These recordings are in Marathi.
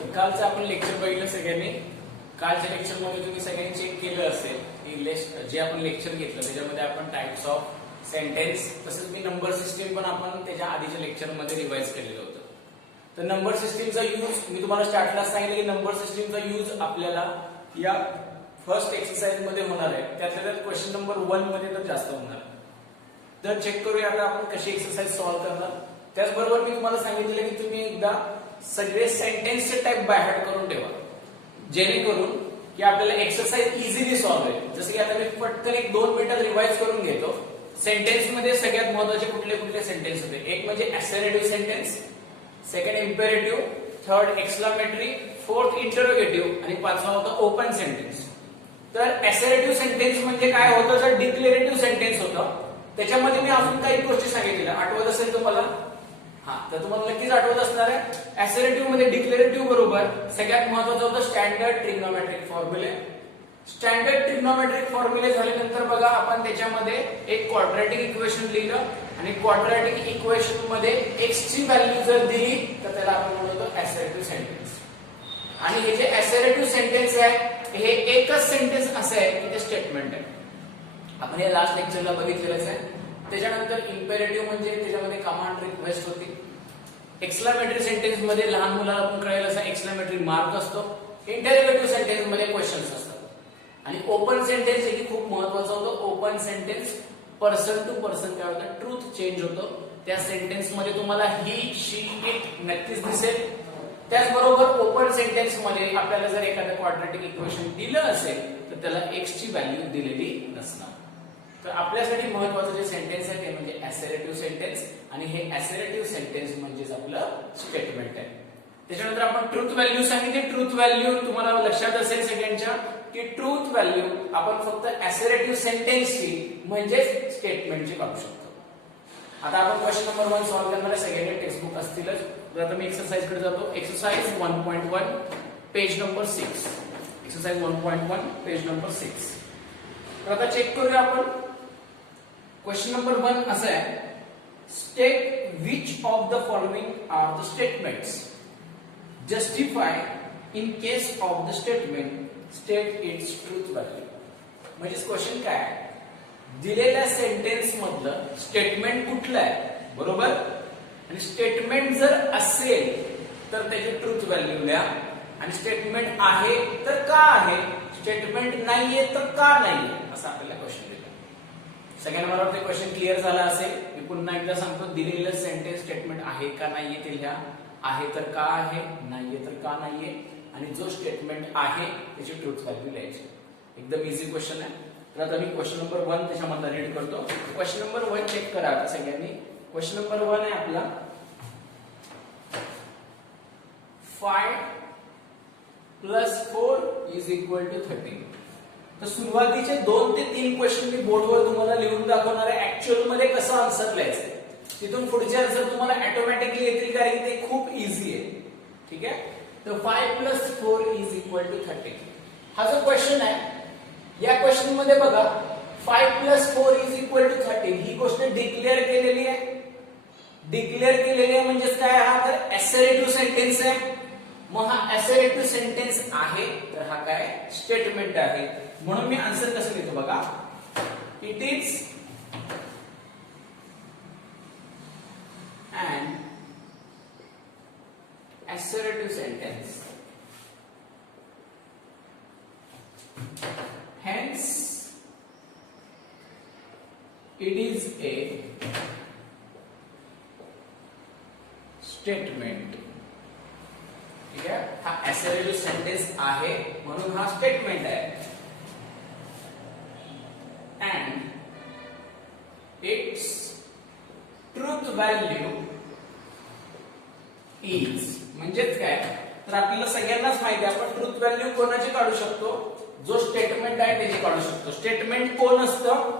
तर कालचं आपण लेक्चर बघितलं सगळ्यांनी. कालच्या लेक्चरमध्ये तुम्ही सगळ्यांनी चेक केलं असेल की जे आपण लेक्चर घेतलं त्याच्यामध्ये आपण टाइप्स ऑफ सेंटेन्स तसंच मी नंबर सिस्टीम पण आपण त्याच्या आधीच्या लेक्चरमध्ये रिवाइज केलेलं होतं. तर नंबर सिस्टीमचा यूज मी तुम्हाला स्टार्टला सांगितलं की नंबर सिस्टीमचा यूज आपल्याला या फर्स्ट एक्सरसाइज मध्ये होणार आहे. त्यातल्या त्यात क्वेश्चन नंबर 1 मध्ये तर जास्त होणार. तर चेक करूया आता आपण कशी एक्सरसाइज सॉल्व्ह करणार. त्याचबरोबर मी तुम्हाला सांगितलं की तुम्ही एकदा सगळे सेंटेन्सचे टाइप बाय हार्ट करून ठेवा जेणेकरून की आपल्याला एक्सरसाइज इझिली सॉल्व्ह होईल. जसं की आता मी पटकन 1-2 मिनिटात रिवाइज करून घेतो. सेंटेन्स मध्ये सगळ्यात महत्त्वाचे कुठले कुठले सेंटेन्स होते. एक म्हणजे assertive sentence, second imperative, third exclamatory, fourth interrogative आणि पाचवा होता ओपन सेंटेन्स. तर असर्टिव्ह सेंटेन्स म्हणजे काय होतं तर डिक्लेरेटिव्ह सेंटेन्स होतं. त्याच्यामध्ये मी अजून काही गोष्टी सांगितलेल्या आठवत असेल तुम्हाला. तर तुम्हाला नक्कीच आठवत असणार आहे. असर्टिव्ह मध्ये डिक्लेरेटिव्ह बरोबर सगळ्यात महत्त्वाचं होतं स्टँडर्ड ट्रिग्नोमेट्रिक फॉर्म्युले. स्टँडर्ड ट्रिग्नोमेट्रिक फॉर्म्युले झाल्यानंतर बघा आपण त्याच्यामध्ये एक क्वाड्रॅटिक इक्वेशन लिहिलं आणि क्वाड्रॅटिक इक्वेशन मध्ये x ची व्हॅल्यू जर दिली तर त्याला आपण म्हणतो असर्टिव्ह सेंटेन्स. आणि हे जे असर्टिव्ह सेंटेन्स आहे हे एकच सेंटेन्स असं आहे की ते स्टेटमेंट आहे. आपण हे लास्ट लेक्चरला बघितलेलंच आहे. त्याच्यानंतर इम्पेरेटिव्ह म्हणजे त्याच्यामध्ये कमांड रिक्वेस्ट होती. एक्सक्लामेटरी सेंटेन्स मध्ये लहान मुलाला पण कळेल असा एक्सक्लामेटरी मार्क असतो. इंटरोगेटिव्ह सेंटेन्स मध्ये क्वेश्चन्स असतात. आणि ओपन सेंटेन्स हे खूप महत्त्वाचं होतं. Open sentence person to person काय होतं ट्रूथ चेंज होतो. त्या सेंटेन्स मध्ये तुम्हाला ही शी इट नक्कीच दिसेल. त्याचबरोबर ओपन सेंटेन्स मध्ये आपल्याला जर एखादं क्वाड्रॅटिक इक्वेशन दिलं असेल तर त्याला x ची व्हॅल्यू दिलेली नसणार. तर आपल्यासाठी महत्त्वाचं जे सेंटेन्स आहे ते म्हणजे असर्टिव्ह सेंटेन्स आणि हे असर्टिव्ह सेंटेन्स म्हणजेच आपलं स्टेटमेंट आहे. त्याच्यानंतर आपण ट्रूथ व्हॅल्यू सांगितली. ट्रूथ व्हॅल्यू तुम्हाला लक्षात असेल सगळ्यांच्या की ट्रूथ व्हॅल्यू आपण फक्त असर्टिव्ह सेंटेन्सची म्हणजेच स्टेटमेंटची काढू शकतो. आता आपण क्वेश्चन नंबर 1 सॉल्व्ह करणार आहे. सगळ्यांनी टेक्स्टबुक असतीलच. तर आता मी एक्सरसाइज कडे जातो. Exercise 1.1 page number 6. Exercise 1.1 page number 6. तर आता चेक करूया आपण. क्वेश्चन नंबर 1 असं आहे state which of the following are the statements justify in case of the statement state its truth value. म्हणजे क्वेश्चन काय आहे दिलेल्या सेंटेन्स मधलं स्टेटमेंट कुठलं आहे बरोबर. आणि स्टेटमेंट जर असेल तर त्याची ट्रूथ व्हॅल्यू लिहा. आणि स्टेटमेंट आहे तर का आहे, स्टेटमेंट नाहीये तर का नाहीये असं आपल्याला क्वेश्चन दिलं. सगळ्यांना मला वाटतं क्वेश्चन क्लिअर झाला असेल. मी पुन्हा एकदा सांगतो दिलेलं सेंटेन्स स्टेटमेंट आहे का नाहीये ते लिहा. आहे तर का आहे, नाहीये तर का नाहीये आणि जो स्टेटमेंट आहे त्याची ट्रूथ व्हॅल्यू लिहायची. एकदम इझी क्वेश्चन आहे. तर आता मी क्वेश्चन नंबर 1 त्याच्यामध्ये रीड करतो. क्वेश्चन नंबर 1 चेक करा आता सगळ्यांनी. क्वेश्चन नंबर 1 आहे आपला 5 + 4 = 13. तर सुरुवातीचे 2 ते 3 क्वेश्चन मी बोर्डवर तुम्हाला लिहून दाखवणार आहे. ऍक्च्युअल मध्ये कसं आन्सर लिहायचं तिथून पुढचे आन्सर तुम्हाला ऑटोमॅटिकली येतील कारण ते खूप इझी आहे. ठीक आहे. तर 5 + 4 = 13 हा जो क्वेश्चन आहे या क्वेश्चन मध्ये बघा 5 + 4 = 13 ही गोष्ट डिक्लेअर केलेली आहे. डिक्लेअर केलेली आहे म्हणजे काय हा तर असर्टिव्ह सेंटेन्स आहे. मग हा असर्टिव्ह सेंटेन्स आहे तर हा काय स्टेटमेंट आहे. म्हणून मी आन्सर कसं लिहितो बघा it is an assertive sentence, hence it is a statement. ठीक आहे. हा assertive sentence आहे म्हणून हा स्टेटमेंट आहे. and its truth value is म्हणजेच काय तर आपल्याला सगळ्यांनाच माहिती आहे आपण ट्रूथ व्हॅल्यू कोणाची काढू शकतो जो स्टेटमेंट आहे त्याची काढू शकतो. स्टेटमेंट कोण असतं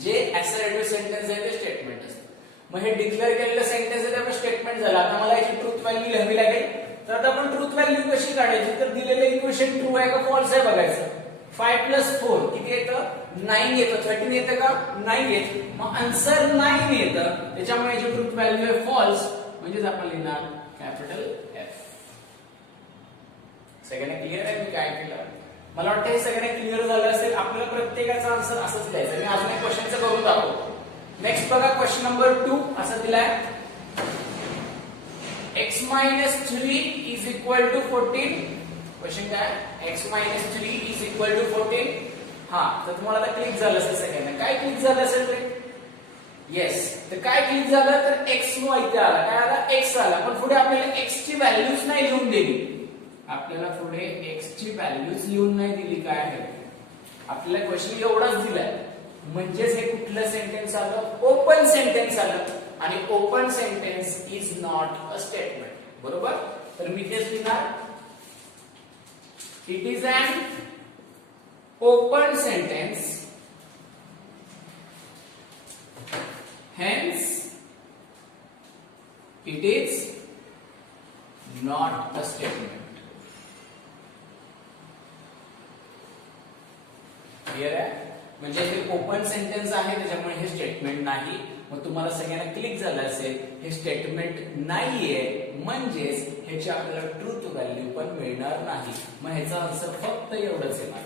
जे असर्टिव्ह सेंटेन्स आहे ते स्टेटमेंट असतं. मग हे डिक्लेअर केलेलं सेंटेन्स आहे त्यामुळे स्टेटमेंट झालं. आता मला याची ट्रूथ व्हॅल्यू लिहावी लागेल. तर आता आपण ट्रूथ व्हॅल्यू कशी काढायची तर दिलेलं इक्वेशन ट्रू आहे का फॉल्स आहे बघायचं. 5 + 4 किती येतं 9 येतं. 13 येतं का नाही येत. मग आन्सर 9 येतं. त्याच्यामुळे याची ट्रूथ व्हॅल्यू आहे फॉल्स. म्हणजेच आपण लिहिणार कॅपिटल F. मला वाटतं हे सगळ्यांना क्लिअर झालं असेल. आपल्याला प्रत्येकाचा आन्सर असंच द्यायचं. मी अजून एक क्वेश्चनचं करून दाखवतो. नेक्स्ट बघा क्वेश्चन नंबर 2 असं दिलाय, x minus 3 is equal to 14. Question काय, x minus 3 is equal to 14. हा, तर तुम्हाला आता क्लिक झालं असेल सगळ्यांना. काय क्लिक झालं असेल रे? येस, तर काय क्लिक झालं तर x नो इथे आला. काय आला? x आला. पण पुढे आपल्याला x ची व्हॅल्यूज नाही लिहून दिली. आपल्याला पुढे x ची व्हॅल्यूज लिहून नाही दिली. काय आहे आपल्याला क्वेश्चन एवढाच दिलाय. म्हणजेच हे कुठलं सेंटेन्स आलं? ओपन सेंटेन्स आलं. आणि open sentence is not a statement. बरोबर, तर मी तेच लिहिणार, it is an open sentence, hence it is not a statement. Clear आहे? म्हणजे हे ओपन सेंटेन्स आहे त्याच्यामुळे हे स्टेटमेंट नाही. मग तुम्हाला सगळ्यांना क्लिक झालं असेल हे स्टेटमेंट नाहीये, म्हणजेच ह्याची आपल्याला ट्रूथ व्हॅल्यू पण मिळणार नाही. मग ह्याचा आन्सर फक्त एवढंच येणार.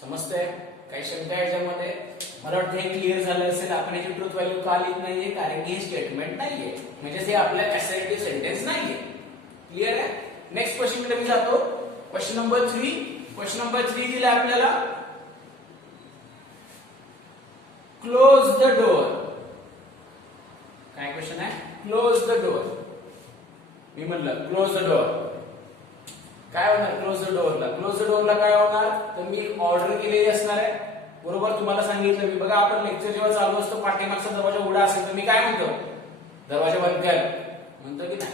समजतंय? काही शंका आहे याच्यामध्ये? मला वाटतं हे क्लिअर झालं असेल. आपण याची ट्रूथ व्हॅल्यू का लिहित नाहीये? कारण की हे स्टेटमेंट नाहीये, म्हणजे हे आपल्या असर्टिव्ह सेंटेन्स नाहीये. क्लिअर आहे? नेक्स्ट क्वेश्चन कडे मी जातो. Question number 3. क्वेश्चन नंबर 3 दिला आपल्याला, क्लोज द डोअर. काय क्वेश्चन आहे? Close the door. मी म्हणलं क्लोज द डोअर. काय होणार क्लोज द डोअरला? क्लोज द डोअरला काय होणार? तर मी ऑर्डर केलेली असणार आहे. बरोबर, तुम्हाला सांगितलं मी. बघा, आपण लेक्चर जेव्हा चालू असतो पाठीमागचा दरवाजा उघडा असेल तर मी काय म्हणतो? दरवाजा बंद कर म्हणतो की नाही?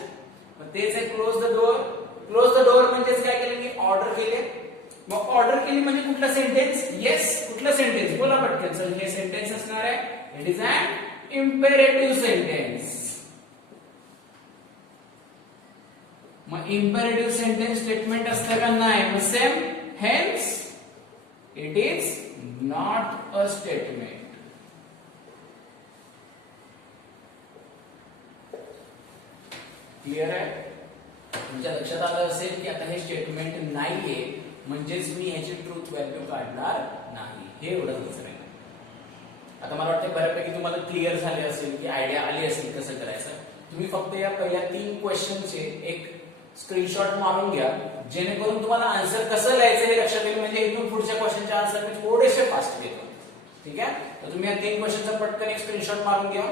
मग तेच आहे close the door. Close the door म्हणजेच काय केलं? मी ऑर्डर केले. मग ऑर्डर केली म्हणजे कुठला सेंटेन्स? येस, कुठला सेंटेन्स? बोला पटकन. चल, हे सेंटेन्स असणार आहे, it is an imperative sentence. मग इम्पेरेटिव्ह सेंटेन्स स्टेटमेंट असतं का? नाही. मग same, hence it is not a statement. Clear आहे? तुमच्या लक्षात आलं असेल की आता हे स्टेटमेंट नाहीये, म्हणजेच मी ह्याची ट्रूथ व्हॅल्यू काढणार नाही. हे एवढंच दुसरं आहे. आता मला वाटतं बऱ्यापैकी तुम्हाला क्लिअर झाले असेल की आयडिया आली असेल कसं करायचं. तुम्ही फक्त या पहिल्या 3 क्वेश्चनचे एक स्क्रीनशॉट मारून घ्या, जेणेकरून तुम्हाला आन्सर कसं लिहायचं हे लक्षात येईल. म्हणजे इथून पुढच्या क्वेश्चनचे आन्सर मी थोडेसे फास्ट देतो. ठीक आहे? तर तुम्ही या 3 क्वेश्चनचा पटकन एक स्क्रीनशॉट मारून घ्या.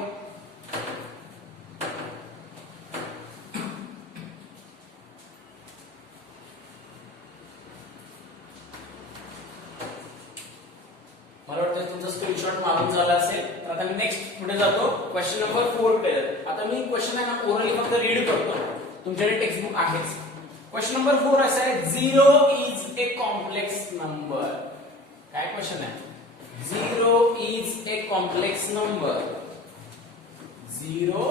मला वाटतं तुमचा स्क्रीनशॉट मारून झाला असेल. तर आता मी नेक्स्ट पुढे जातो. क्वेश्चन नंबर 4 कडे. आता मी क्वेश्चन आहे ना ओरली फक्त रीड करतो. तुमच्याकडे टेक्स्टबुक आहेच. क्वेश्चन नंबर 4 असा आहे, 0 इज ए कॉम्प्लेक्स नंबर. काय क्वेश्चन आहे? 0 is a complex number. 0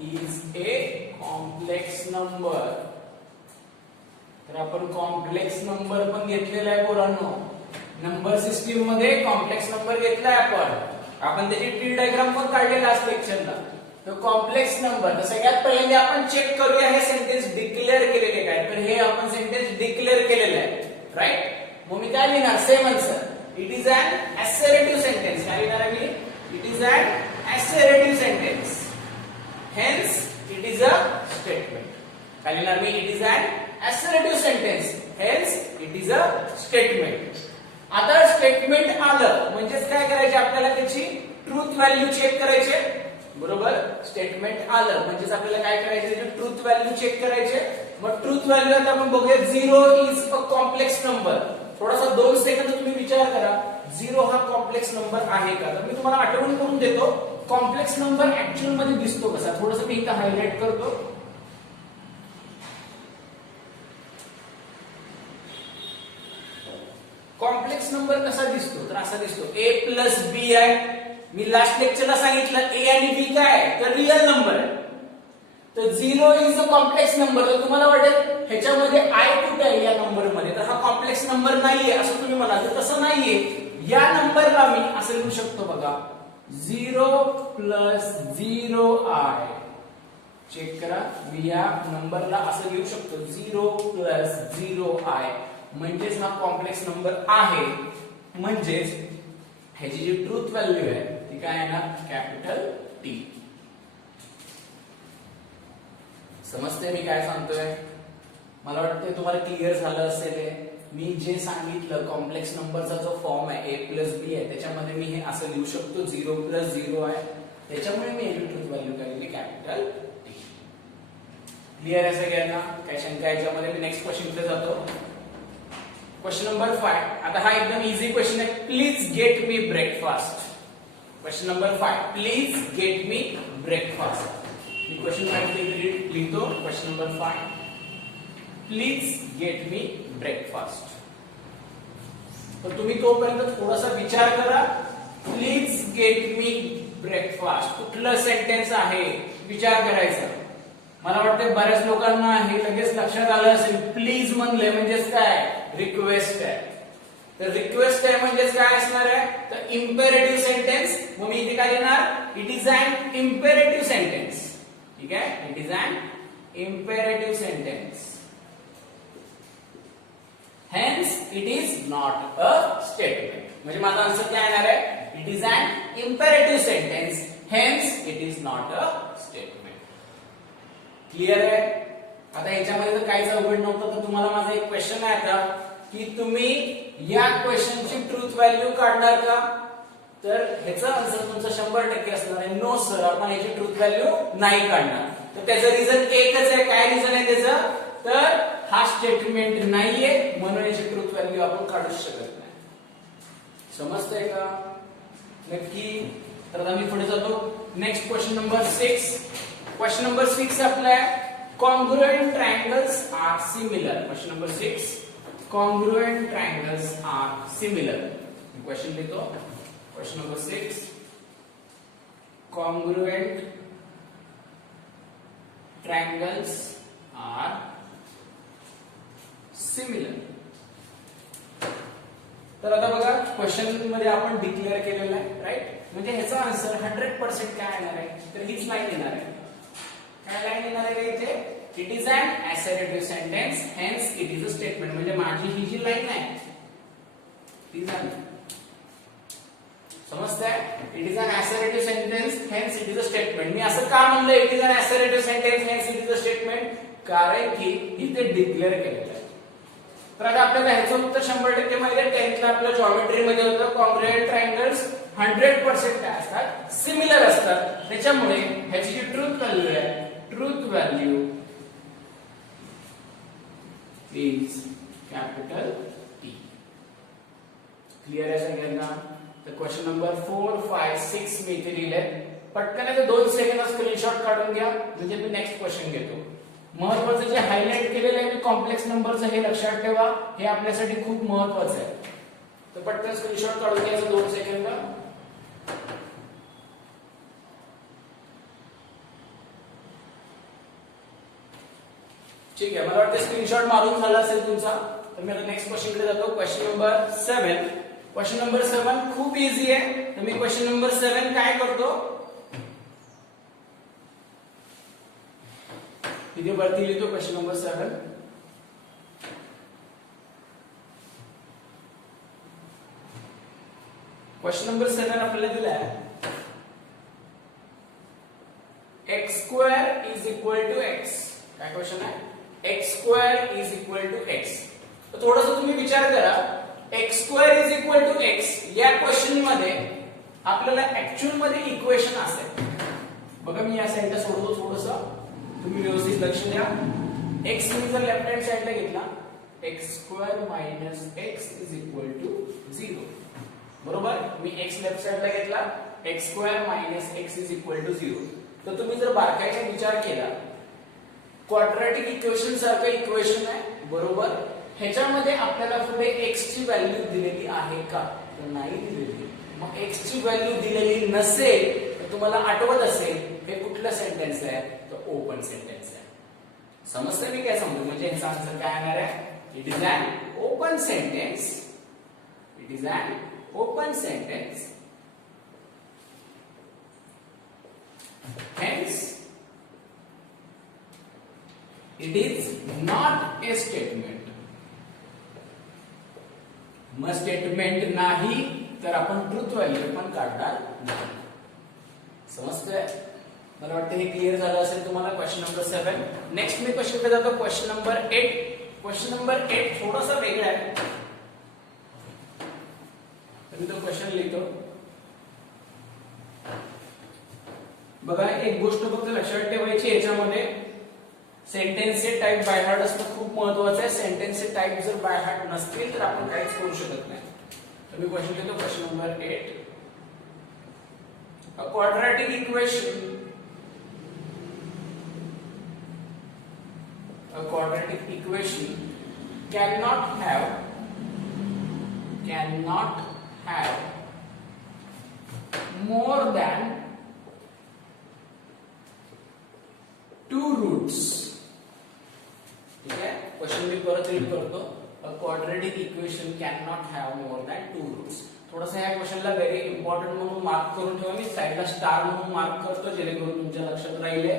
is a complex number. तर आपण कॉम्प्लेक्स नंबर पण घेतलेला आहे पोरांनो. नंबर सिस्टीम मध्ये कॉम्प्लेक्स नंबर घेतलाय आपण त्याची ट्री डायग्राम पण काढली लास्ट लेक्चरला. तो कॉम्प्लेक्स नंबर. तर सगळ्यात पहिले आपण चेक करूया हे सेंटेन्स डिक्लेअर केलेले काय. तर हे आपण सेंटेन्स डिक्लेअर केलेले आहे, राईट? मग मी काय लिहिणार? Same answer, it is an assertive sentence. काय लिहिणार आहे मी? It is an assertive sentence, hence it is a statement. काय लिहिणार मी? It is an assertive sentence, hence it is a statement. आता स्टेटमेंट आलं म्हणजेच काय करायचे? आपल्याला त्याची ट्रूथ व्हॅल्यू चेक करायचे. बरोबर, स्टेटमेंट आलं म्हणजेच आपल्याला काय करायचे? त्याची ट्रूथ व्हॅल्यू चेक करायचे. मग ट्रूथ व्हॅल्यू आता आपण बघूया. 0 इज अ कॉम्प्लेक्स नंबर. थोडासा 2 सेकंद तुम्ही विचार करा, 0 हा कॉम्प्लेक्स नंबर आहे का? तर मी तुम्हाला आठवण करून देतो, कॉम्प्लेक्स नंबर ऍक्च्युअल मध्ये दिसतो कसा. थोडंसं मी इथं हायलाइट करतो. कॉम्प्लेक्स नंबर कसा दिसतो? तर असा दिसतो, a प्लस बी आहे. मी लास्ट लेक्चरला सांगितलं a आणि b काय? तर रियल नंबर आहे. तर 0 इज अ कॉम्प्लेक्स नंबर. तर तुम्हाला वाटेल ह्याच्यामध्ये i कुठे आहे या नंबर मध्ये? तर हा कॉम्प्लेक्स नंबर नाहीये असं तुम्ही म्हणाल. तर तसं नाहीये. या नंबरला मी असं लिहू शकतो बघा, 0 प्लस 0i. चेक करा, मी या नंबरला असं लिहू शकतो 0 प्लस 0i. म्हणजेच हा कॉम्प्लेक्स नंबर आहे, म्हणजेच ह्याची जी ट्रूथ व्हॅल्यू आहे ती काय येणार, कॅपिटल टी. समजते मी काय सांगतोय? मला वाटतं तुम्हाला क्लिअर झालं असेल. मी जे सांगितलं कॉम्प्लेक्स नंबरचा जो फॉर्म आहे a प्लस बी आहे, त्याच्यामध्ये मी हे असं लिहू शकतो 0 प्लस 0 आहे, त्याच्यामुळे मी याची ट्रूथ व्हॅल्यू काढली कॅपिटल टी. क्लिअर आहे सगळ्यांना? काय शंका आहे याच्यामध्ये? मी नेक्स्ट क्वेश्चन कडे जातो. Question number 5. आता हा एकदम इझी क्वेश्चन आहे. Please get me breakfast. Question number 5, please get me breakfast. मी क्वेश्चन लिहितो. Question number 5, please get me breakfast. तर तुम्ही तोपर्यंत थोडासा विचार करा. प्लीज गेट मी ब्रेकफास्ट कुठलं सेंटेन्स आहे विचार करायचा. मला वाटतं बऱ्याच लोकांना हे लगेच लक्षात आलं असेल. प्लीज म्हणले म्हणजेच काय, रिक्वेस्ट आहे. तर रिक्वेस्ट आहे म्हणजेच काय असणार आहे, तर इम्पेरेटिव्ह सेंटेन्स. मग मी इथे काय लिहिणार, it is an imperative sentence. ठीक आहे, it is an imperative sentence. Hence it is not a statement. म्हणजे माझा आन्सर काय येणार आहे, it is an imperative sentence, hence it is not a statement. Clear आहे? आता याच्यामध्ये तर काहीच अवघड नव्हतं. तर तुम्हाला माझा एक क्वेश्चन आहे आता, की तुम्ही या क्वेश्चनची ट्रूथ व्हॅल्यू काढणार का? तर ह्याचा आन्सर तुमचा 100% असणार आहे, नो सर, आपण ह्याची ट्रूथ व्हॅल्यू नाही काढणार. तर त्याचं रिझन एकच आहे. काय रिझन आहे त्याचं, तर हा स्टेटमेंट नाहीये, म्हणून याची ट्रूथ व्हॅल्यू आपण काढू शकत नाही. समजतंय का? नक्की. तर आता मी पुढे जातो. Next question number 6. Question number 6 आपला आहे, congruent triangles are similar. Question number 6, congruent triangles are similar. Question लिहितो. Question number 6, congruent triangles are similar. तर आता बघा, क्वेश्चन मध्ये आपण डिक्लेअर केलेलं आहे, राईट. म्हणजे ह्याचा आन्सर 100% काय येणार आहे, तर हीच लाईन येणार आहे. काय लाईन येणार आहे इथे, it is an assertive sentence, hence it is a statement. म्हणजे माझी ही जी लाईन आहे ती झाली. समजतंय? It is an assertive sentence, hence it is a statement. मी असं का म्हणलं it is an assertive sentence, hence it is a statement, कारण की इथे डिक्लेअर केलेलं आहे. तर आता आपल्याला ह्याचं उत्तर 100% माहिती आहे. 10th ला आपल्या जॉमेट्री मध्ये होतं, कॉन्ग्रुएंट ट्रायंगल्स 100% काय असतात, सिमिलर असतात. त्याच्यामुळे ह्याची जी ट्रूथ व्हॅल्यू आहे, truth value is capital T. Clear आहे सगळ्यांना? तर क्वेश्चन नंबर 4, 5, 6 मी इथे लिहिले. पटकन 2 सेकंदात स्क्रीनशॉट काढून घ्या, म्हणजे मी नेक्स्ट क्वेश्चन घेतो. महत्वाचं जे हायलाइट केलेलं आहे मी कॉम्प्लेक्स नंबरचं, हे लक्षात ठेवा, हे आपल्यासाठी खूप महत्वाचं आहे. तर पटकन स्क्रीनशॉट काढून घ्यायचं 2 सेकंद. ठीक आहे, मला वाटतं स्क्रीनशॉट मारून झाला असेल तुमचा. तर मी आता नेक्स्ट क्वेश्चन कडे जातो. Question number 7. क्वेश्चन नंबर 7 खूप इझी आहे. तर मी क्वेश्चन नंबर 7 काय करतो, इथे वरती लिहितो. क्वेश्चन नंबर 7, क्वेश्चन नंबर 7 आपल्याला दिला आहे, x² is equal to x. काय क्वेश्चन आहे, x² is equal to x. तर थोडंसं तुम्ही विचार करा, x² is equal to x या क्वेश्चन मध्ये आपल्याला ऍक्च्युअल मध्ये इक्वेशन असेल. बघा मी या साईडला सोडतो, थोडंसं तुम्ही व्यवस्थित लक्ष द्या. x तुम्ही जर लेफ्ट हँड साईडला घेतला, x² minus x is equal to 0. बरोबर, मी x लेफ्ट साईडला घेतला, x² minus x is equal to 0. तर तुम्ही जर बारकाईने विचार केला, क्वाड्रॅटिक इक्वेशन सारखं इक्वेशन आहे, बरोबर. ह्याच्यामध्ये आपल्याला पुढे x ची व्हॅल्यू दिलेली आहे का, तर नाही दिलेली. मग x ची व्हॅल्यू दिलेली नसेल तर तुम्हाला आठवत असेल हे कुठलं सेंटेन्स आहे, तर ओपन सेंटेन्स आहे. समजतंय मी काय सांगतो? म्हणजे ह्याचा आन्सर काय येणार आहे, it is an open sentence. It is an open sentence, hence it is not a statement. मग स्टेटमेंट नाही तर आपण ट्रुथ व्हॅल्यू पण काढणार नाही. समजतंय? मला वाटतं हे क्लिअर झालं असेल तुम्हाला. Question number 7. नेक्स्ट मी क्वेश्चन जातो क्वेश्चन नंबर 8. क्वेश्चन नंबर 8 थोडासा वेगळा आहे, मी तो क्वेश्चन लिहितो. बघा, एक गोष्ट फक्त लक्षात ठेवायची, याच्यामध्ये सेंटेन्सचे टाइप बाय हार्ट असणं खूप महत्वाचं आहे. सेंटेन्सचे टाइप जर बाय हार्ट नसतील तर आपण काहीच करू शकत नाही. तर मी क्वेश्चन लिहितो question number 8. A quadratic equation cannot have more than 2 roots. ठीक आहे, क्वेश्चन मी परत रीड करतो. A quadratic equation can not have more than 2 roots. थोडासा ह्या क्वेश्चनला व्हेरी इम्पॉर्टंट म्हणून मार्क करून ठेवा. मी साइडला स्टार म्हणून मार्क करतो जेणेकरून तुमच्या लक्षात राहिले.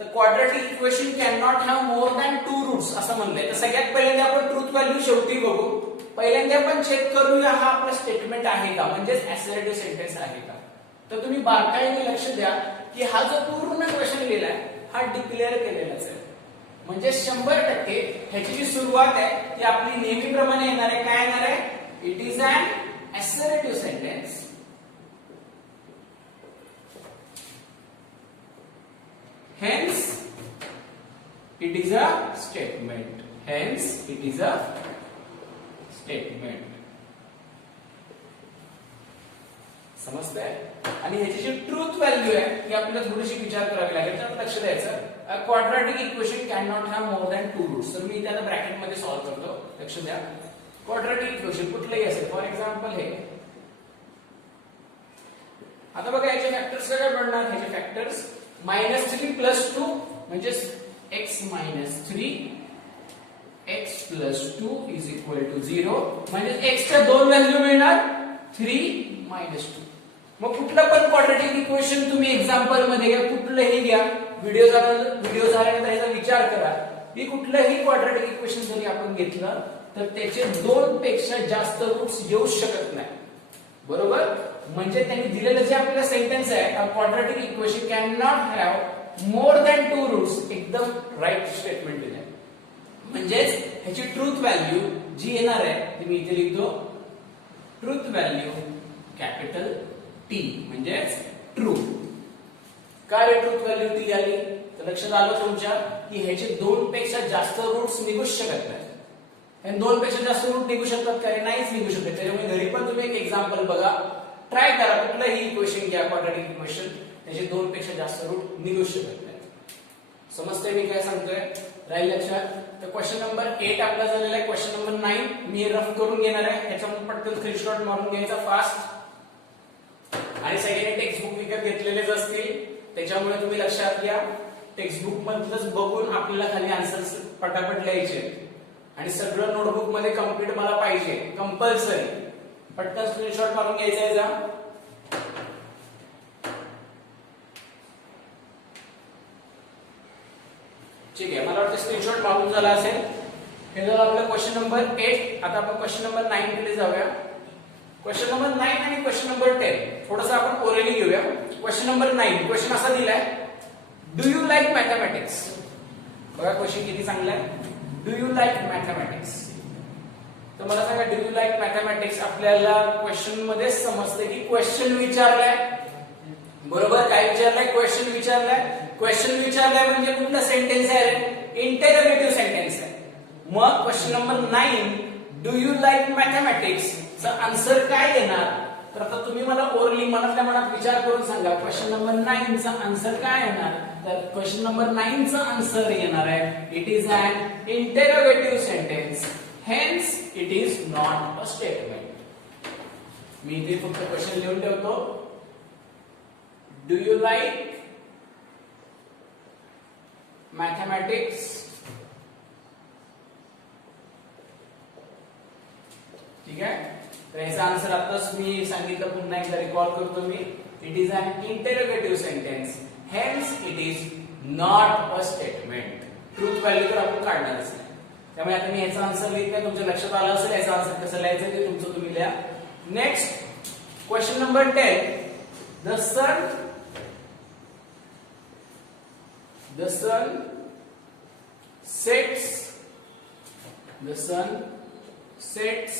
तर quadratic equation can not have more than 2 roots असं म्हणलंय. तर सगळ्यात पहिल्यांदा आपण ट्रुथ व्हॅल्यू शेवटी बघू. पहिल्यांदा आपण चेक करूया हा आपला स्टेटमेंट आहे का, म्हणजेच असर्टिव्ह सेंटेन्स आहे का. तर तुम्ही बारकाईने लक्ष द्या की हा जो पूर्ण क्वेश्चन लिहिलाय हा डिक्लेअर केलेलाच आहे. म्हणजे 100% ह्याची जी सुरुवात आहे ती आपली नेहमीप्रमाणे येणार आहे. काय येणार आहे? It is an assertive sentence. Hence, it is a statement. Hence, it is a statement. समजतंय? आणि ह्याची जी ट्रुथ व्हॅल्यू आहे ती आपल्याला थोडीशी विचार करावी लागेल. तर लक्ष द्यायचं. A quadratic equation can not have more than 2 roots. तर मी त्याला ब्रॅकेट मध्ये सॉल्व्ह करतो. लक्ष द्या. क्वाड्रॅटिक इक्वेशन कुठलंही असेल, फॉर एक्झाम्पल हे. आता बघा याचे फॅक्टर्स काय बनणार. ह्याचे फॅक्टर्स -3 + 2 म्हणजे x - 3 x + 2 = 0. म्हणजे x च्या दोन व्हॅल्यू मिळणार 3 - 2. मग कुठलं पण क्वाड्रॅटिक इक्वेशन तुम्ही एक्झाम्पल मध्ये घ्या, कुठलंही घ्या. व्हिडिओ झाल्यानंतर याचा विचार करा की कुठलंही क्वाड्रॅटिक इक्वेशन जरी आपण घेतलं तर त्याचे 2 पेक्षा जास्त रूट्स येऊ शकत नाही. बरोबर? म्हणजे त्यांनी दिलेलं जे आपल्याला सेंटेन्स आहे, a quadratic equation can not have more than 2 roots, एकदम राईट स्टेटमेंट दिलंय. म्हणजेच ह्याची ट्रुथ व्हॅल्यू जी येणार आहे ती मी इथे लिहितो. ट्रुथ व्हॅल्यू कॅपिटल T म्हणजेच ट्रू. काय ट्रुथ व्हॅल्यू T आली? तर लक्षात आलं तुमच्या की ह्याचे 2 पेक्षा जास्त रूट्स निघू शकत नाही. आणि 2 पेक्षा जास्त रूट निघू शकतात का? नाहीच निघू शकत. त्याच्यामुळे घरी पण तुम्ही एक एक्झाम्पल बघा, ट्राय करा. कुठलंही इक्वेशन घ्या क्वाड्रॅटिक इक्वेशन, त्याचे 2 पेक्षा जास्त रूट निघू शकत नाही. समजतंय मी काय सांगतोय? राहील लक्षात. तर क्वेश्चन नंबर 8 आपला झालेला आहे. क्वेश्चन नंबर 9 मी रफ करून घेणार आहे. त्याच्यामध्ये पटकन स्क्रीनशॉट मारून घ्यायचा फास्ट. आणि सगळ्यांनी टेक्स्टबुक विकत घेतलेलेच असतील, त्याच्यामुळे तुम्ही लक्षात घ्या. टेक्स्टबुक मधलंच बघून आपल्याला खाली आन्सर्स पटापट लिहायचे. आणि सगळं नोटबुक मध्ये कंप्लीट मला पाहिजे, कंपल्सरी. पटकन स्क्रीनशॉट मारून घ्यायचा आहे. जा ठीक आहे, मला वाटतं स्क्रीनशॉट मारून झाला असेल. हे झालं आपलं क्वेश्चन नंबर 8. आता आपण क्वेश्चन नंबर 9 कडे जाऊया. क्वेश्चन नंबर 9 आणि क्वेश्चन नंबर 10 थोडंसं आपण ओरली घेऊया. क्वेश्चन नंबर 9 क्वेश्चन असा दिलाय, डू यू लाईक मॅथमॅटिक्स. बघा क्वेश्चन किती चांगला आहे. Do you like mathematics. तर मला सांगा, डू यू लाईक मॅथमॅटिक्स आपल्याला क्वेश्चन मध्ये समजते की क्वेश्चन विचारलाय. बरोबर? काय विचारलाय? क्वेश्चन विचारलाय. क्वेश्चन विचारलाय म्हणजे कुठला सेंटेन्स आहे? इंटरोगेटिव्ह सेंटेन्स आहे. मग question number 9 do you like mathematics चा आन्सर काय येणार? तर आता तुम्ही मला ओरली मनातल्या मनात विचार करून सांगा, क्वेश्चन नंबर 9 चा आन्सर काय येणार? तर क्वेश्चन नंबर 9 चा आन्सर येणार आहे, it is an interrogative sentence, hence it is not a statement. मी इथे फक्त क्वेश्चन लिहून ठेवतो, डू यू लाईक मॅथमॅटिक्स. ठीक आहे, तर याचा आन्सर आताच मी सांगितलं, पुन्हा एकदा रिकॉल करतो मी. It is an interrogative sentence, hence it is not a statement. Truth value तर आपण काढणारच नाही. त्यामुळे आता मी याचा आन्सर लिहित तुमच्या लक्षात आलं असेल याचा आन्सर कसं लिहायचं ते तुमचं तुम्ही लिहा. Next question number 10. The sun sets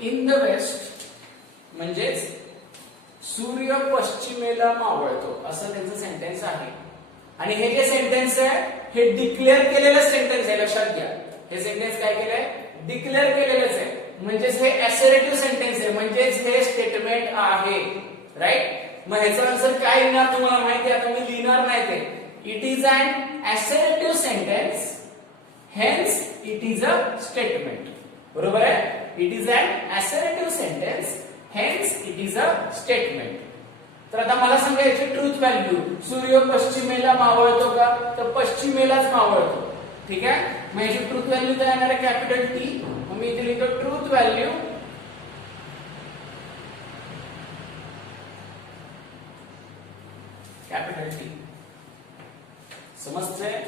in the west म्हणजेच सूर्य पश्चिमेला मावळतो असं त्यांचं सेंटेन्स आहे. आणि हे जे सेंटेन्स आहे हे डिक्लेअर केलेलं सेंटेन्स आहे. लक्षात घ्या हे सेंटेन्स काय केलंय डिक्लेअर केलेलंच आहे. म्हणजेच हे असर्टिव्ह सेंटेन्स आहे म्हणजेच हे स्टेटमेंट आहे. राईट. मग ह्याचा आन्सर काय लिहिणार तुम्हाला माहिती आहे. आता मी लिहिणार नाही ते. It is an assertive sentence hence it is a statement. बरोबर आहे. It is an assertive sentence hence it is a statement. तर आता मला सांगायचे ट्रूथ व्हॅल्यू. सूर्य पश्चिमेला मावळतो का तर पश्चिमेलाच मावळतो. ठीक आहे. मग याची ट्रूथ व्हॅल्यू काय येणार आहे कॅपिटल टी. मी इथे लिहितो ट्रूथ व्हॅल्यू कॅपिटल टी. समजतंय.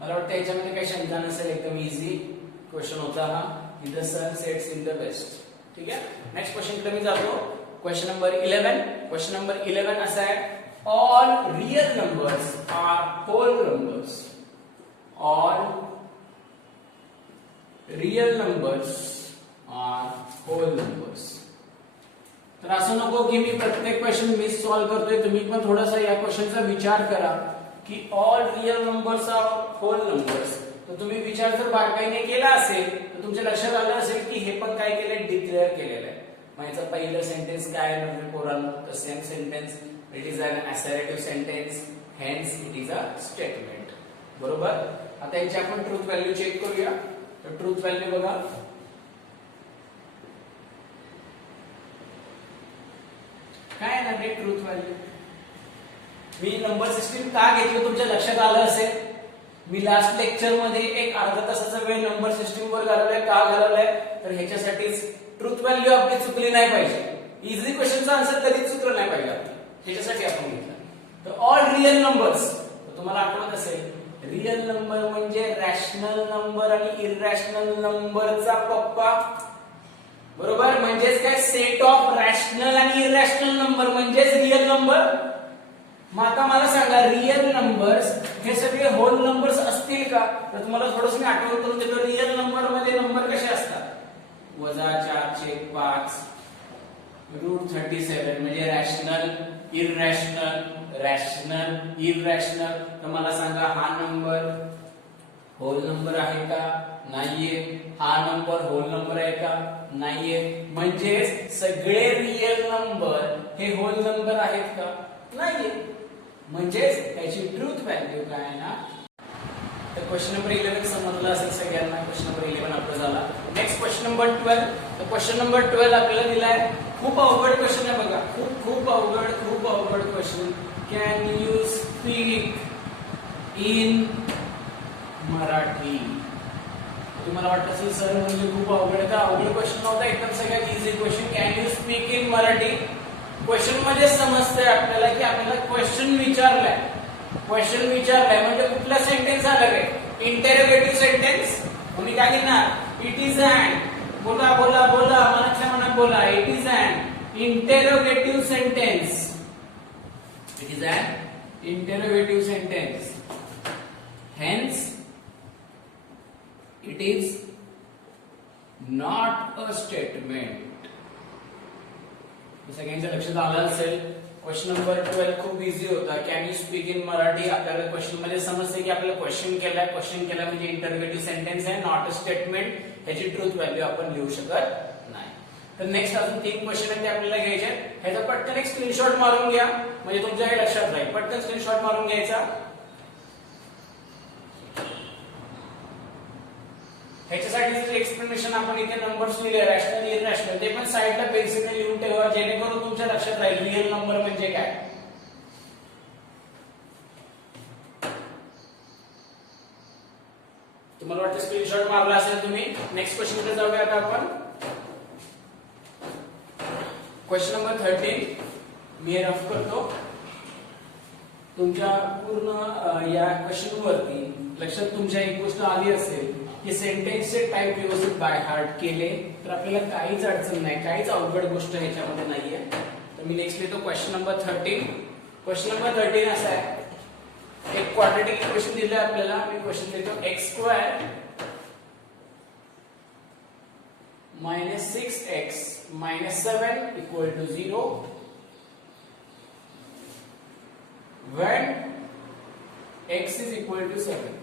मला वाटतं याच्यामध्ये काही शंका नसेल. एकदम इझी क्वेश्चन होता हा. The sun sets in the west. ठीक आहे. नेक्स्ट क्वेश्चन कडे मी जातो. Question number 11. क्वेश्चन नंबर 11 असा आहे all real numbers are whole numbers. All real numbers are whole numbers. तर असं नको की मी प्रत्येक क्वेश्चन मिस सॉल्व्ह करतोय. तुम्ही पण थोडासा या क्वेश्चनचा विचार करा की all real numbers are whole numbers. तर तुम्ही विचार जर बारकाईने केला असेल तर तुमच्या लक्षात आलं असेल की हे पण काय केलंय डिक्लेअर केलेलं आहे. मग याचं पहिलं सेंटेन्स काय आहे म्हणजे पोरांनो the same sentence it is an assertive sentence hence it is a statement. बरोबर. आता याची आपण ट्रूथ व्हॅल्यू चेक करूया. तर ट्रूथ व्हॅल्यू बघा काय आहे ना ट्रूथ व्हॅल्यू. मी नंबर सिस्टीम का घेतलं तुमच्या लक्षात आलं असेल. मी लास्ट लेक्चर मध्ये एक अर्धा तासाचा वेळ नंबर सिस्टीम वर घालवलाय. का घालवलाय तर ह्याच्यासाठीच ट्रूथ व्हॅल्यू आपली चुकली नाही पाहिजे. इझी क्वेश्चनचा आन्सर कधीच चुकलं नाही पाहिजे. ह्याच्यासाठी आपण घेतलं. तर ऑल रियल नंबर्स तुम्हाला आठवत असेल रियल नंबर म्हणजे रॅशनल नंबर आणि इररॅशनल नंबरचा पप्पा. बरोबर. म्हणजेच काय सेट ऑफ रॅशनल आणि इररॅशनल नंबर म्हणजेच रियल नंबर. मग आता मला सांगा रियल नंबर्स हे सगळे होल नंबर्स असतील का तर तुम्हाला थोडंसं मी आठवण करून देतो. रियल नंबर मध्ये नंबर कसे असतात -4/5 √37 म्हणजे रॅशनल इररॅशनल रॅशनल इररॅशनल. तर मला सांगा हा नंबर होल नंबर आहे का नाहीये. हा नंबर होल नंबर आहे का नाहीये. म्हणजे सगळे रियल नंबर हे होल नंबर आहेत का नाहीये. म्हणजेच त्याची ट्रूथ व्हॅल्यू काय आहे ना. तर क्वेश्चन नंबर 11 समजलं असेल सगळ्यांना. क्वेश्चन नंबर 11 आपला झाला. Next question number 12. तर क्वेश्चन नंबर 12 आपल्याला दिलाय खूप अवघड क्वेश्चन आहे बघा. खूप अवघड question. Can you speak in Marathi. तुम्हाला वाटतं असेल सर म्हणजे खूप अवघड का. अवघड क्वेश्चन नव्हता. एकदम सगळ्यात easy question. Can you speak in Marathi. Question मध्ये समजतंय आपल्याला की आपल्याला क्वेश्चन विचारलाय. क्वेश्चन विचारलाय म्हणजे कुठला सेंटेन्स आला रे इंटेरोगेटिव्ह सेंटेन्स. तुम्ही काय लिहिणार इट इज अन. बोला बोला बोला मनातल्या मनात बोला. It is an interrogative sentence. It is an interrogative sentence hence it is not a statement. सगळ्यांच्या लक्षात आलं असेल. क्वेश्चन नंबर 12 खूप इझी होता. Can you speak in Marathi. आपल्याला क्वेश्चन मध्ये समजते की आपल्याला क्वेश्चन केलाय. क्वेश्चन केला म्हणजे इंटरोगेटिव्ह सेंटेन्स आहे नॉट अ स्टेटमेंट. ह्याची ट्रूथ व्हॅल्यू आपण लिहू शकत नाही. तर नेक्स्ट अजून 3 क्वेश्चन आहेत ते आपल्याला घ्यायचे. ह्याचा पटकन एक स्क्रीनशॉट मारून घ्या म्हणजे तुमच्या हे लक्षात राहील. पटकन स्क्रीनशॉट मारून घ्यायचा. ह्याच्यासाठी एक्सप्लेनेशन आपण इथे नंबर्स लिहिले रॅशनल इररॅशनल ते पण साइडला पेन्सिलने लिहून ठेवा जेणेकरून तुमच्या लक्षात राहील रियल नंबर म्हणजे काय. तुम्हाला वाटतं स्क्रीनशॉट मारला असेल तुम्ही. नेक्स्ट क्वेश्चन कडे जाऊया आता आपण. क्वेश्चन नंबर 13 मी हे रफ करतो. तुमच्या पूर्ण या क्वेश्चन वरती लक्षात तुमच्या एक गोष्ट आली असेल की सेंटेन्सचे टाईप व्यवस्थित बाय हार्ट केले तर आपल्याला काहीच अडचण नाही, काहीच अवघड गोष्ट ह्याच्यामध्ये नाहीये. तर मी नेक्स्ट लिहितो क्वेश्चन नंबर 13. क्वेश्चन नंबर 13 असा आहे, एक क्वाड्रॅटिक इक्वेशन दिलं आपल्याला. मी क्वेश्चन लिहितो x² minus 6x minus 7 equal to 0 when x is equal to 7.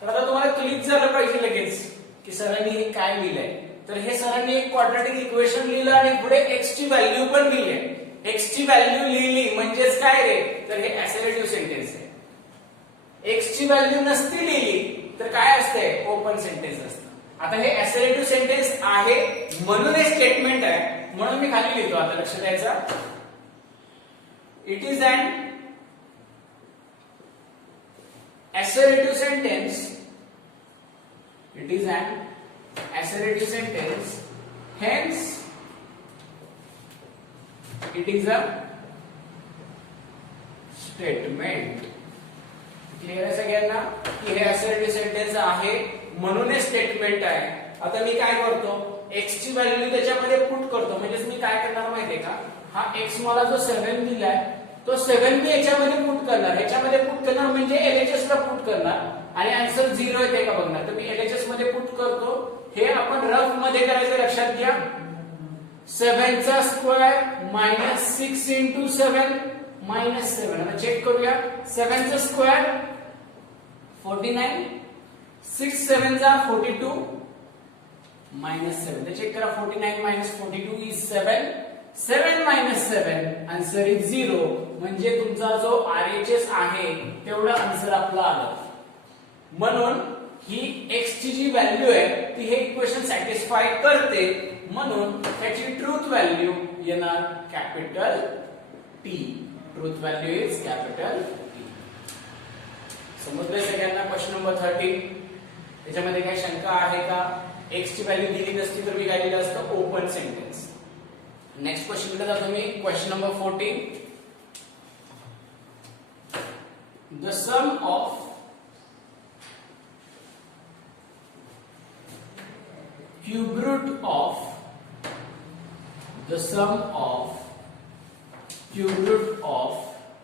तर आता तुम्हाला क्लिक झालं पाहिजे लगेच की सरांनी हे काय लिहिलंय. तर हे सरांनी एक क्वाड्रॅटिक इक्वेशन लिहिलं आणि पुढे x ची व्हॅल्यू पण लिहिली आहे. x ची व्हॅल्यू लिहिली म्हणजेच काय रे, तर हे असर्टिव्ह सेंटेन्स आहे. x ची व्हॅल्यू नसती लिहिली तर काय असते, ओपन सेंटेन्स असतं. आता हे असर्टिव्ह सेंटेन्स आहे म्हणून हे स्टेटमेंट आहे, म्हणून मी खाली लिहितो. आता लक्ष द्यायचा, it is an assertive sentence. It is an assertive sentence, hence it is a statement. Clear आहे सगळ्यांना की हे assertive sentence आहे म्हणून हे स्टेटमेंट आहे. आता मी काय करतो, x ची व्हॅल्यू त्याच्यामध्ये पुट करतो. म्हणजे मी काय करणार माहितीये का, हा x मला जो 7 दिलाय तो 7 मी याच्यामध्ये पुट करणार. याच्यामध्ये पुट करणार म्हणजे LHS ला पुट करणार आणि आन्सर 0 येते का बघणार. तर मी LHS मध्ये पुट करतो. हे आपण रफ मध्ये करायचं, लक्षात घ्या. 7 चा स्क्वेअर मायनस 6 इंटू 7 मायनस 7. आता चेक करूया. 7 चा स्क्वेअर 49, 6 7 चा 42 मायनस 7. तर चेक करा, 49 minus 42 is 7. 7 minus 7 answer is 0. म्हणजे तुमचा जो RHS आहे तेवढा आन्सर आपला आला. म्हणून ही x ची जी व्हॅल्यू आहे ती हे इक्वेशन सॅटिस्फाय करते. म्हणून त्याची ट्रूथ व्हॅल्यू येणार capital T. Truth value is capital T. समजलंय सगळ्यांना क्वेश्चन नंबर 13? त्याच्यामध्ये काही शंका आहे का? x ची व्हॅल्यू दिली नसती तर मी काय लिहिलं असतं, ओपन सेंटेन्स. नेक्स्ट क्वेश्चन कडे जातो मी. Question number 14. The sum of cube root of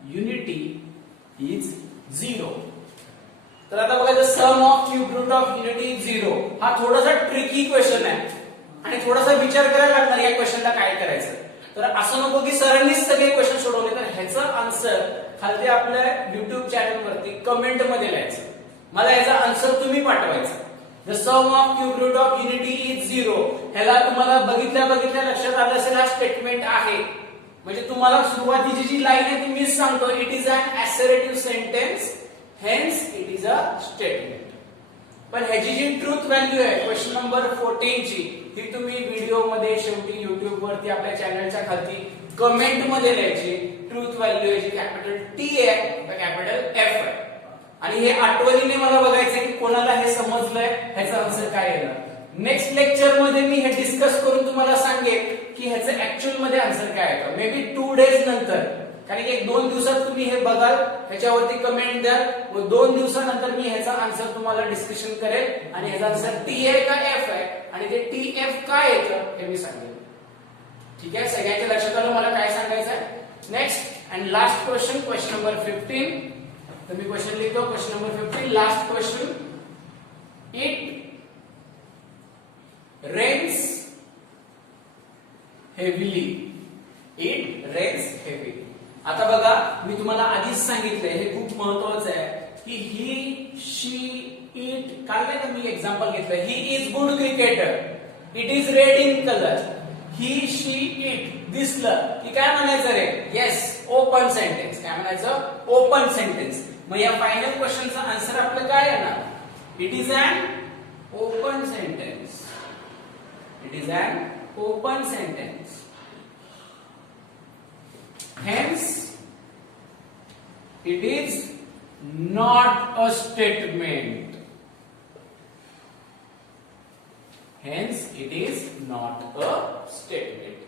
unity is 0. तर आता बघा, the sum of cube root of unity is 0 हा थोडासा ट्रिकी क्वेश्चन आहे आणि थोडासा विचार करायला लागणार या क्वेश्चनला काय करायचं. तर असं नको की सरांनीच सगळे क्वेश्चन सोडवले. तर ह्याचं आन्सर खाली आपल्या YouTube चॅनल वरती कमेंट मध्ये लिहायचं. मला याचा आन्सर तुम्ही पाठवायचा. The sum of cube root of unity is 0. ह्याला तुम्हाला बघितल्या लक्षात आलं असेल हा स्टेटमेंट आहे. म्हणजे तुम्हाला सुरुवातीची जी लाईन आहे ती मीच सांगतो, it is an assertive sentence, hence it is a statement. पण ह्याची जी ट्रूथ व्हॅल्यू आहे क्वेश्चन नंबर 14 ची, ही तुम्ही व्हिडिओ मध्ये शेवटी YouTube वरती आपल्या चॅनलच्या खाली कमेंट मध्ये लिहायची. ट्रूथ व्हॅल्यू याची कॅपिटल T आहे का कॅपिटल F आहे. आणि हे आठवणीने मला बघायचंय की कोणाला हे समजलंय, ह्याचा आन्सर काय येणार. नेक्स्ट लेक्चर मध्ये मी हे डिस्कस करून तुम्हाला सांगेन की ह्याचं ऍक्च्युअल मध्ये आन्सर काय येतं. मे बी 2 days नंतर, कारण की 1-2 दिवसात तुम्ही हे बघाल, ह्याच्यावरती कमेंट द्याल व 2 दिवसानंतर मी ह्याचा आन्सर तुम्हाला डिस्कशन करेल आणि ह्याचा आन्सर T आहे का F आहे आणि ते TF काय येतं हे मी सांगेन. ठीक आहे, सगळ्यांच्या लक्षात आलं मला काय सांगायचं आहे. Next and last question, question number 15. तर मी क्वेश्चन लिहितो. Question number 15, last question. It rains heavily. It rains heavily. आता बघा, मी तुम्हाला आधीच सांगितलंय, हे खूप महत्वाचं आहे की ही, शी, इट, काल नाही का मी एक्झाम्पल घेतलं, he is good cricketer, it is red in colour. He, she, it दिसलं की काय म्हणायचं रे, येस, ओपन सेंटेन्स. काय म्हणायचं, ओपन सेंटेन्स. मग या फायनल क्वेश्चनचा आन्सर आपलं काय येणार, it is an open sentence. It is an open sentence. Hence, it is not a statement. Hence, it is not a statement.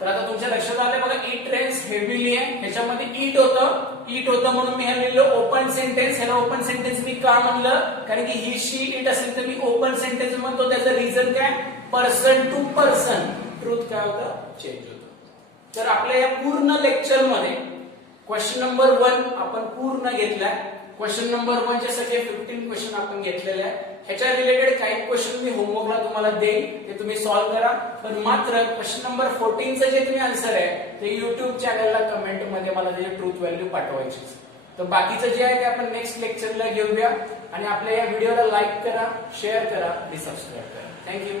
तर आता तुमच्या लक्षात आलं बघा, इट रेन्स हेवीली आहे, ह्याच्यामध्ये इट होतं इट होतं म्हणून मी हे लिहिलं ओपन सेंटेन्स. ह्याला ओपन सेंटेन्स मी का म्हणलं, कारण की ही शी इट असेल तर मी ओपन सेंटेन्स म्हणतो. त्याचं रिझन काय, पर्सन टू पर्सन ट्रूथ काय होतं, चेंज होतं. तर आपल्या या पूर्ण लेक्चर मध्ये क्वेश्चन नंबर 1 आपण पूर्ण घेतलाय. क्वेश्चन नंबर 1 चे सगळे 15 क्वेश्चन आपण घेतलेले आहे. ह्याच्या रिलेटेड काही क्वेश्चन मी होमवर्कला तुम्हाला देईन, ते तुम्ही सॉल्व्ह करा. पण मात्र क्वेश्चन नंबर 14 चं जे तुम्ही आन्सर आहे ते युट्यूब चॅनलला कमेंट मध्ये मला त्याची ट्रूथ व्हॅल्यू पाठवायची. तर बाकीचं जे आहे ते आपण नेक्स्ट लेक्चरला घेऊया. आणि आपल्या या व्हिडिओला लाईक करा, शेअर करा आणि सबस्क्राईब करा. थँक्यू.